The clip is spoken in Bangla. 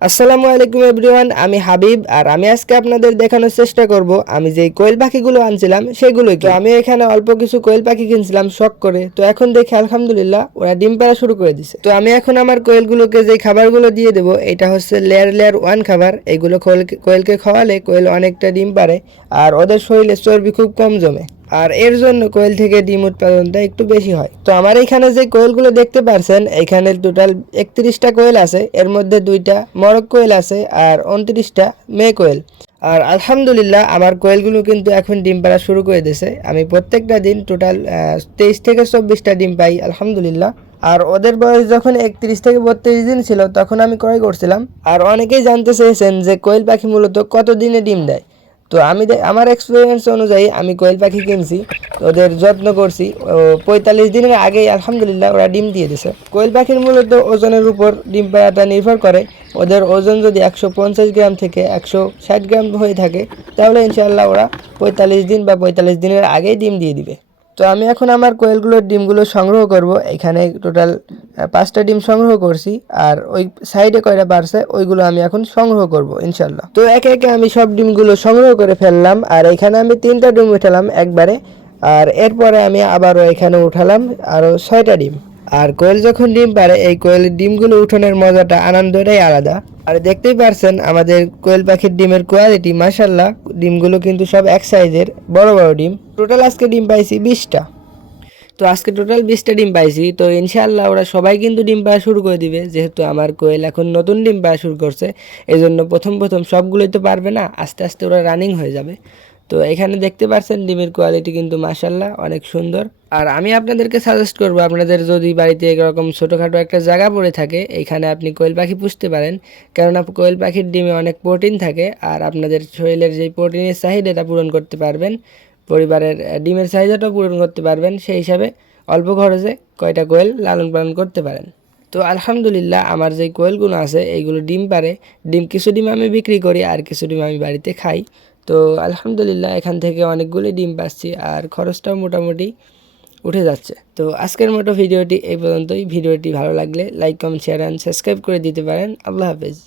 আসসালামু আলাইকুম এভরিওয়ান, আমি হাবিব আর আমি আজকে আপনাদের দেখানোর চেষ্টা করব। আমি যেই কোয়েল পাখিগুলো আনছিলাম, সেগুলোই তো। আমি এখানে অল্প কিছু কোয়েল পাখি কিনছিলাম, শখ করে। তো এখন দেখি, আলহামদুলিল্লাহ, ওরা ডিম পাড়া শুরু করে দিছে। তো আমি এখন আমার কোয়েলগুলোকে যে খাবারগুলো দিয়ে দেবো, এটা হচ্ছে লেয়ার লেয়ার ওয়ান খাবার। কোয়েল- কোয়েলকে খাওয়ালে কোয়েল অনেকটা ডিম পারে আর ওদের শরীরে চর্বি খুব কম জমে। আর এর জন্য কোয়েল থেকে ডিম উৎপাদনটা একটু বেশি হয়। তো আমার এখানে যে কোয়েলগুলো দেখতে পারছেন, এখানে টোটাল একত্রিশটা কোয়েল আছে, এর মধ্যে দুইটা মরক কোয়েল আছে আর উনত্রিশটা মেয়ে কোয়েল। আর আলহামদুলিল্লাহ আমার কোয়েলগুলো কিন্তু এখন ডিম পাড়া শুরু করে দিয়েছে। আমি প্রত্যেকটা দিন টোটাল তেইশ থেকে চব্বিশটা ডিম পাই, আলহামদুলিল্লাহ। আর ওদের বয়স যখন একত্রিশ থেকে বত্রিশ দিন ছিল, তখন আমি ক্রয় করছিলাম। আর অনেকেই জানতে চেয়েছেন যে কোয়েল পাখি মূলত কত দিনে ডিম দেয়। তো আমি আমার এক্সপিরিয়েন্স অনুযায়ী আমি কোয়েল পাখি কিনছি, ওদের যত্ন করছি পঁয়তাল্লিশ দিনের আগেই আলহামদুলিল্লাহ ওরা ডিম দিয়ে দিছে। কোয়েল পাখির মূলত ওজনের উপর ডিম পাড়াটা নির্ভর করে, ওদের ওজন যদি একশো পঞ্চাশ গ্রাম থেকে একশো ষাট গ্রাম হয়ে থাকে, তাহলে ইনশাআল্লাহ ওরা পঁয়তাল্লিশ দিন বা পঁয়তাল্লিশ দিনের আগেই ডিম দিয়ে দিবে। তো আমি এখন আমার কোয়েলগুলোর ডিমগুলো সংগ্রহ করব, এখানে টোটাল পাঁচটা ডিম সংগ্রহ করছি, আর ওই সাইডে কয়টা বাড়ছে, ওইগুলো আমি এখন সংগ্রহ করব ইনশাল্লাহ তো একে একে আমি সব ডিমগুলো সংগ্রহ করে ফেললাম, আর এখানে আমি তিনটা ডিম উঠালাম একবারে, আর এরপরে আমি আবারও এখানে উঠালাম আরও ছয়টা ডিম। আর কোয়েল যখন ডিম পারে এই কোয়েলের ডিমগুলো উঠানোর মজাটা, আনন্দটাই আলাদা। আর দেখতেই পারছেন, আমাদের কোয়েল পাখির ডিমের কোয়ালিটি মাসাল্লাহ ডিমগুলো কিন্তু সব এক সাইজের বড় বড় ডিম। টোটাল আজকে ডিম পাইছি বিশটা। তো আজকে টোটাল বিশটা ডিম পাইছি। তো ইনশাআল্লাহ ওরা সবাই কিন্তু ডিম পাওয়া শুরু করে দিবে। যেহেতু আমার কোয়েল এখন নতুন ডিম পাওয়া শুরু করছে এই জন্য প্রথম প্রথম সবগুলোই তো পারবে না, আস্তে আস্তে ওরা রানিং হয়ে যাবে। তো এখানে দেখতে পাচ্ছেন ডিমের কোয়ালিটি কিন্তু মাসাল্লাহ অনেক সুন্দর। আর আমি আপনাদেরকে সাজেস্ট করব, আপনাদের যদি বাড়িতে এরকম ছোটোখাটো একটা জায়গা পড়ে থাকে, এখানে আপনি কোয়েল পাখি পুষতে পারেন। কেননা কোয়েল পাখির ডিমে অনেক প্রোটিন থাকে, আর আপনাদের শরীরের যেই প্রোটিনের চাহিদাটা পূরণ করতে পারবেন। পরিবারের ডিমের চাহিদাটাও পূরণ করতে পারবেন, সেই হিসাবে অল্প খরচে কয়টা কোয়েল লালন পালন করতে পারেন। তো আলহামদুলিল্লাহ আমার যে কোয়েলগুলো আছে, এইগুলো ডিম পারে ডিম কিছু ডিম আমি বিক্রি করি আর কিছু ডিম আমি বাড়িতে খাই। তো আলহামদুলিল্লাহ এখান থেকে অনেকগুলি ডিম পাচ্ছি আর খরচটাও মোটামুটি উঠে যাচ্ছে। তো আজকের মতো ভিডিওটি এই পর্যন্তই। ভিডিওটি ভালো লাগলে like, comment, share and subscribe করে দিতে পারেন। আল্লাহ হাফেজ।